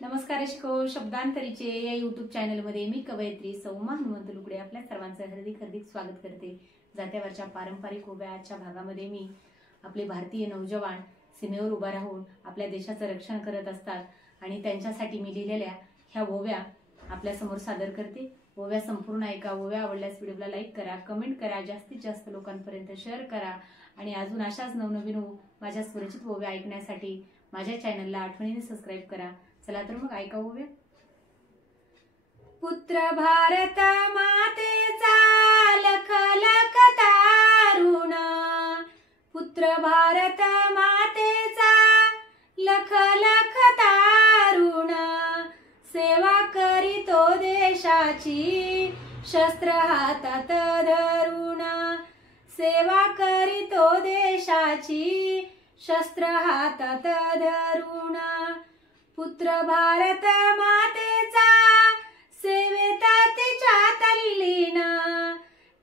नमस्कार शिको शब्दांतरीचे या यूट्यूब चॅनलमध्ये मी कवयित्री सौमा हनुमंत लुकडे आपल्या सर्वांचं हार्दिक स्वागत करते। जात्यावरच्या पारंपरिक ओव्याच्या भागामध्ये मी आपले भारतीय नौजवान सीमेवर उभा राहून आपल्या देशाचं रक्षण करत असतात आणि त्यांच्यासाठी मी लिहिलेल्या ह्या ओव्या आपल्या समोर सादर करते। ओव्या संपूर्ण ऐका। ओव्या आवडल्यास व्हिडिओला लाईक करा, कमेंट करा, जास्तीत जास्त लोकांपर्यंत शेअर करा आणि अजून अशाच नवनवीन माझ्या स्वरचित ओव्या ऐकण्यासाठी माझ्या चॅनलला आठवणीने सबस्क्राइब करा। चला तर मग ऐका ओव्या। पुत्र भारत मातेचा लख लख तारुण, पुत्र भारत मातेचा लख लख तारुण, सेवा करीतो देशाची शस्त्र हातात धरून, सेवा करीतो देशाची शस्त्र हातात धरून, पुत्र भारत मातेचा सेवेत तिच्या तल्लीन,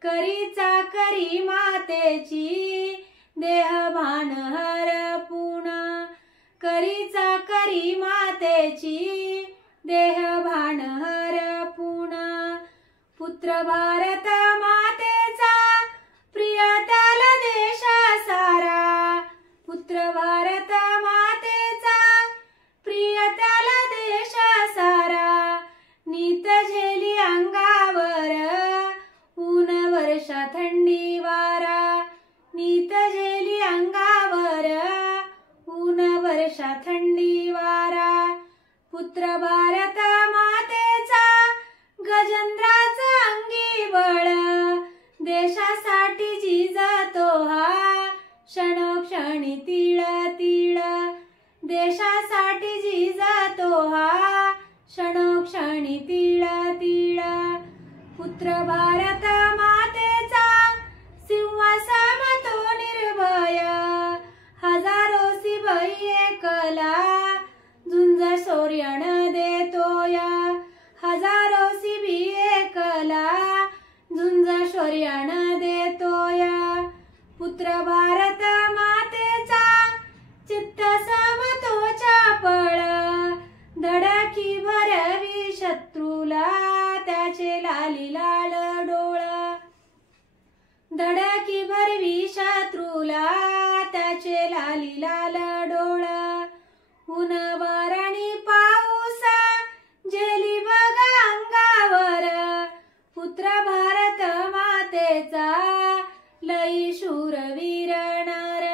करीचा करी मातेची देहभान हरपून, करीचा करी मातेची देहभान हरपून, पुत्र भारत मातेचा प्रियतल देश सारा, पुत्र भारत मातेचा प्रियतल देश सारा, नीत झेली अंगावर ऊन वर्षा थंडी वारा, नीत झेली अंगावर ऊन वर्षा थंडी वारा, पुत्र भारत मातेचा गजेंद्राचा अंगी बळ, देशासाठी जिजातो हा क्षणोक्षणी तीळ तीळ, देशासाठी जिजातो हा क्षणोक्षणी तीळ तीळ, पुत्र भारत मातेचा सिंहासन तो निर्भय, हजारोसी भई एकला झुंज शौर्यन देतोया, हजारोसी भी एकला झुंज शौर्यन देतोया, पुत्र भारत मातेचा चित्त समतोचा पळ, धडकी भरवी शत्रूला त्याचे लाली लाल डोळ, धडकी भरवी शत्रूला त्याचे लाली लाल डोळ, ऊन वाराणी पाऊस झेली बघा अंगावर, पुत्र भारत मातेचा लई शूरवीर नर,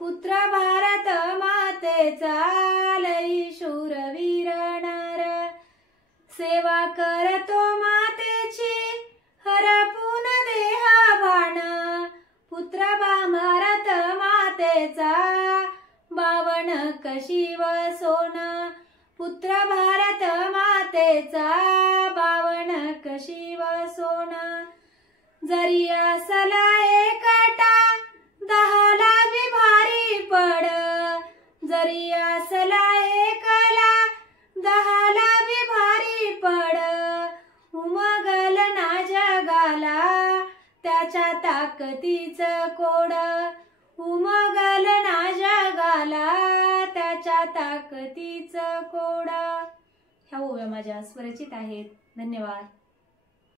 पुत्र भारत मातेचा लई शूरवीर नर, सेवा करतो मातेची हरपून देहभान, पुत्र भारत मातेचा बावन कशिव सोन, पुत्र भारत मातेचा बावन कशिव सोन, जरी असला एकटा दहाला भी भारी पड, जरी असला एकला दहाला भी भारी पड, उमगल ना जगाला त्याच्या ताकदीचं कोड, उमगल ना जगाला त्याच्या ताकदीचं कोड। ह्या ओव्या माझ्या स्वरचित आहेत। धन्यवाद।